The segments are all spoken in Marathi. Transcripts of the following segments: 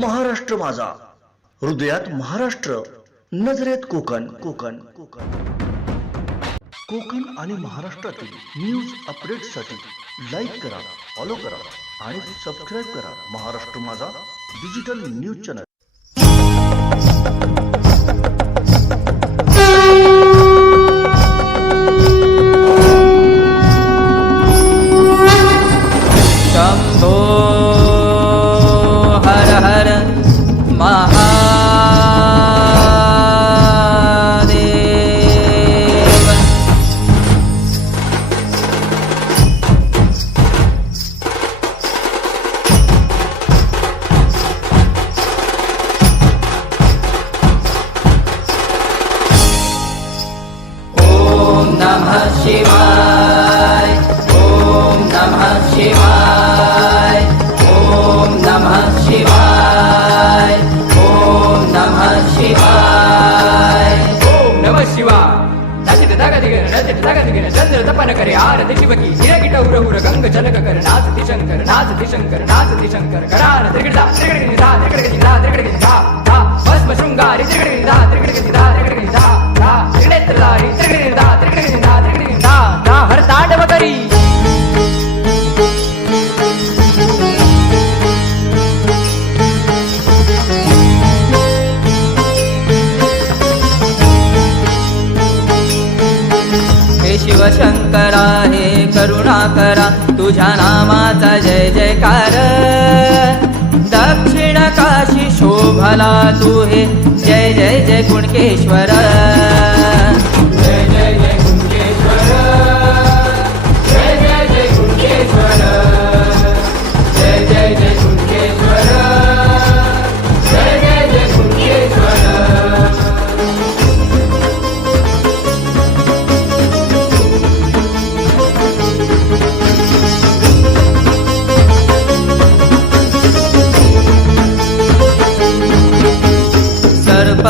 महाराष्ट्र माझा. हृदयात महाराष्ट्र नजरेत कोकण. कोकण कोकण. कोकण आणि महाराष्ट्रातील न्यूज अपडेटसाठी लाईक करा फॉलो करा आणि सबस्क्राईब करा महाराष्ट्र माझा डिजिटल न्यूज चॅनल शिवाय. ॐ नमः शिवाय. ॐ नमः शिवाय. ॐ नमः शिवाय. ओम नमः शिवाय. नचित धगधिगन नचित धगधिगन चंद्र तपन करे आरती शिवकी गिरगिट उर उर गंग जनक कर नाचति शंकर नाचति शंकर नाचति शंकर गणान त्रिगड़ा त्रिगड़ि धा त्रिगड़ि धा त्रिगड़ि धा धा भस्म शृंगारि त्रिगड़ि धा त्रिगड धा त्रिगड़ि धा धा त्रिनेत्रधारी तुझ्या नामाचा जय जयकार. दक्षिण काशी शोभला तू हे जय जय जय गुणकेश्वर.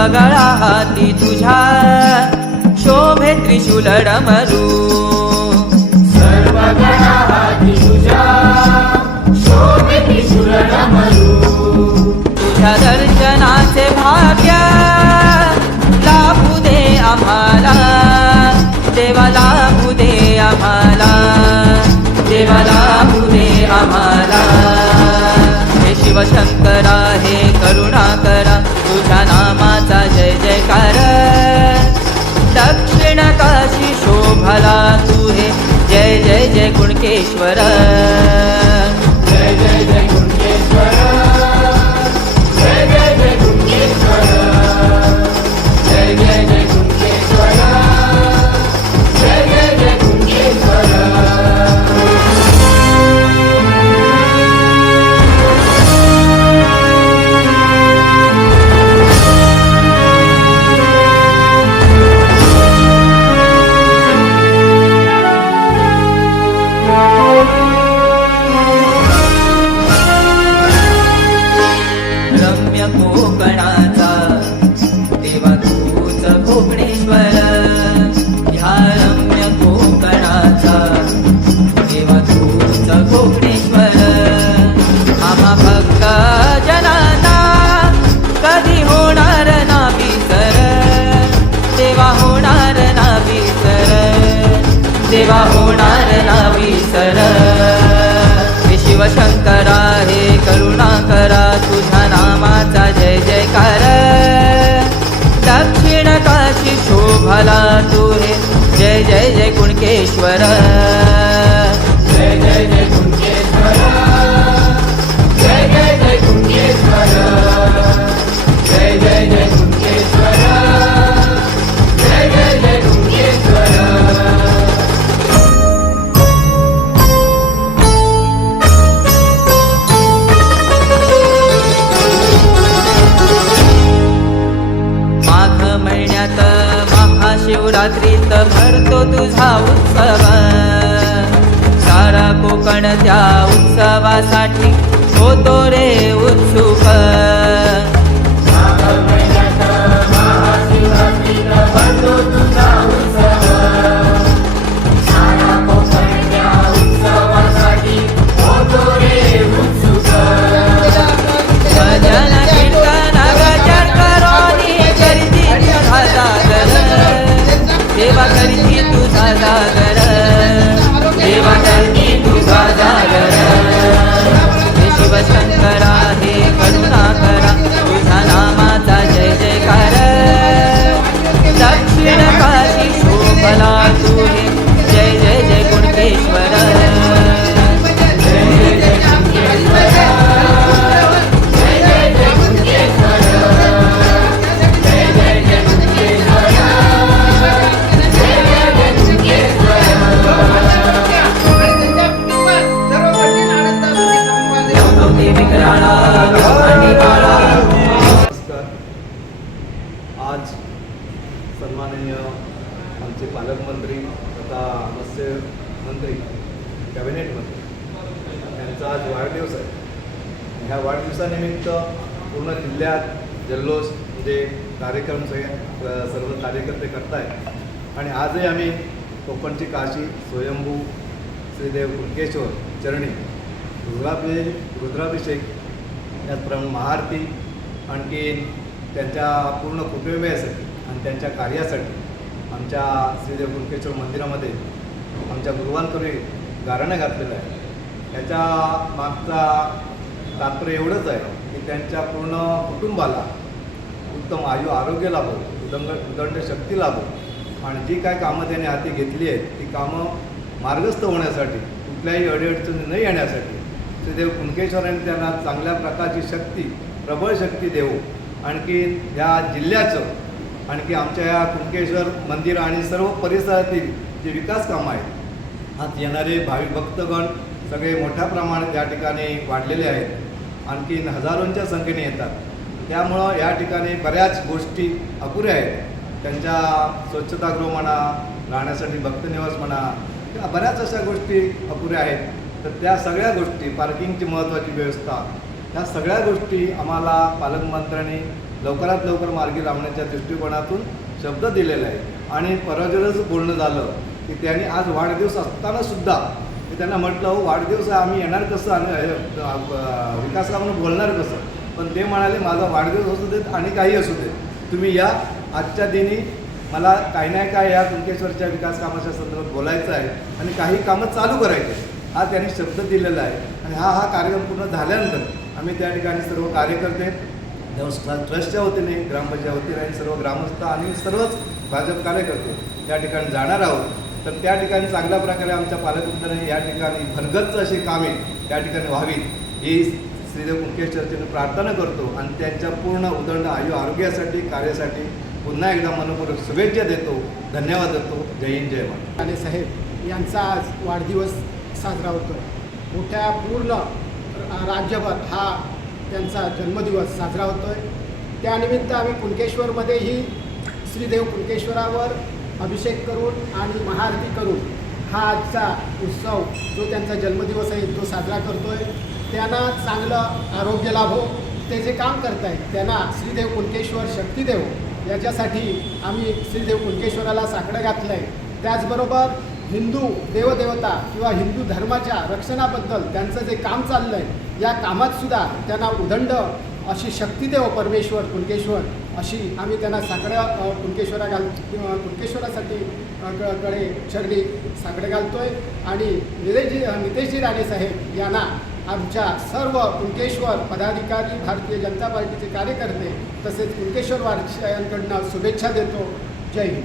सर्पगळा हाती तुझ्या शोभे त्रिशूल डमरू हाती तुझ्या शोभे त्रिशूल डमरू तुझ्या दर्शनाचे भाग्य लाभू दे आम्हाला. देवा लाभू दे आम्हाला. देवा लाभू दे आम्हाला. हे शिवशंकरा हे करुणाकरा तुझ्या नामाचा जय जयकार दक्षिण काशी शोभला तू हे जय जय जय गुणकेश्वर। तुझा उत्सव. सारा कोकण त्या उत्सवासाठी होतो रे उत्सुक. आज सन्माननीय आमचे पालकमंत्री तथा मत्स्य मंत्री कॅबिनेट मंत्री यांचा आज वाढदिवस आहे. ह्या वाढदिवसानिमित्त पूर्ण जिल्ह्यात जल्लोष म्हणजे कार्यक्रम सगळे सर्व कार्यकर्ते करतायत. आणि आजही आम्ही कोकणची काशी स्वयंभू श्रीदेव कुणकेश्वर चरणी रुद्राभि रुद्राभिषेक त्याचप्रमाणे महाआरती आणखीन त्यांच्या पूर्ण कुटुंबियासाठी आणि त्यांच्या कार्यासाठी आमच्या श्रीदेव कुणकेश्वर मंदिरामध्ये आमच्या गुरुवांकडे गाराणं घातलेलं आहे. याच्या मागचा तात्पर्य एवढंच आहे की त्यांच्या पूर्ण कुटुंबाला उत्तम आयु आरोग्य लाभो उदंड उदंड शक्ती लाभो आणि जी काय कामं त्यांनी हाती घेतली आहेत ती कामं मार्गस्थ होण्यासाठी कुठल्याही अडीअडचणी न येण्यासाठी श्रीदेव कुणकेश्वरांनी त्यांना चांगल्या प्रकारची शक्ती प्रबळ शक्ती देऊ आणखी या जिल्ह्याचं आणखी आमच्या या कुंकेश्वर मंदिर आणि सर्व परिसरातील जे विकास कामं आहेत आज येणारे भाविक भक्तगण सगळे मोठ्या प्रमाणात या ठिकाणी वाढलेले आहेत. आणखीन हजारोंच्या संख्येने येतात. त्यामुळं या ठिकाणी बऱ्याच गोष्टी अपुऱ्या आहेत. त्यांच्या स्वच्छतागृह म्हणा राहण्यासाठी भक्तनिवास म्हणा किंवा बऱ्याच अशा गोष्टी अपुऱ्या आहेत. तर त्या सगळ्या गोष्टी पार्किंगची महत्त्वाची व्यवस्था ह्या सगळ्या गोष्टी आम्हाला पालकमंत्र्यांनी लवकरात लवकर मार्गी लावण्याच्या दृष्टिकोनातून शब्द दिलेला आहे आणि परवाजरच बोलणं झालं की त्यांनी आज वाढदिवस असताना सुद्धा मी त्यांना म्हटलं हो वाढदिवस आम्ही येणार कसं? आणि हे, म्हणून बोलणार कसं? पण ते म्हणाले माझा वाढदिवस असू देत आणि काही असू देत. तुम्ही या. आजच्या दिनी मला काही नाही काय या कुंकेश्वरच्या विकास कामाच्या संदर्भात बोलायचं आहे आणि काही कामं चालू करायचे हा त्यांनी शब्द दिलेला आहे. आणि हा हा कार्यक्रम पूर्ण झाल्यानंतर आम्ही त्या ठिकाणी सर्व कार्यकर्ते देवस्थान ट्रस्टच्या वतीने ग्रामपंचायत वतीने आणि सर्व ग्रामस्थ आणि सर्वच भाजप कार्यकर्ते त्या ठिकाणी जाणार आहोत. तर त्या ठिकाणी चांगल्या प्रकारे आमच्या पालकमंत्र्यांनी या ठिकाणी भरगच्च अशी कामे त्या ठिकाणी व्हावीत ही श्रीदेव मुकेश चर्चेने प्रार्थना करतो आणि त्यांच्या पूर्ण उदंड आयु आरोग्यासाठी कार्यासाठी पुन्हा एकदा मनपूर्वक शुभेच्छा देतो. धन्यवाद देतो. जय हिंद जय महाराज साहेब यांचा आज वाढदिवस साजरा होतो मोठ्या पूर्ण राज्यभर हा त्यांचा जन्मदिवस साजरा होतो आहे त्यानिमित्त आम्ही कुणकेश्वरमध्येही श्रीदेव कुणकेश्वरावर अभिषेक करून आणि महाआरती करून हा आजचा उत्सव जो त्यांचा जन्मदिवस आहे तो साजरा करतो आहे त्यांना चांगलं आरोग्य लाभो. ते जे काम करत आहेत त्यांना श्रीदेव कुणकेश्वर शक्ती देव याच्यासाठी आम्ही श्रीदेव कुणकेश्वराला साकडं घातलं आहे त्याचबरोबर हिंदू देवदेवता किंवा हिंदू धर्माच्या रक्षणाबद्दल त्यांचं जे काम चाललं आहे या कामात सुद्धा त्यांना उदंड अशी शक्ती देव परमेश्वर कुणकेश्वर अशी आम्ही त्यांना साकडं कुणकेश्वरा घाल कुणकेश्वरासाठी कडे चरणी साकडं घालतोय. आणि निलेशजी नितेशजी राणे साहेब यांना आमच्या सर्व कुणकेश्वर पदाधिकारी भारतीय जनता पार्टीचे कार्यकर्ते तसेच कुणकेश्वर वारकऱ्यांकडनं शुभेच्छा देतो. जय हिंद.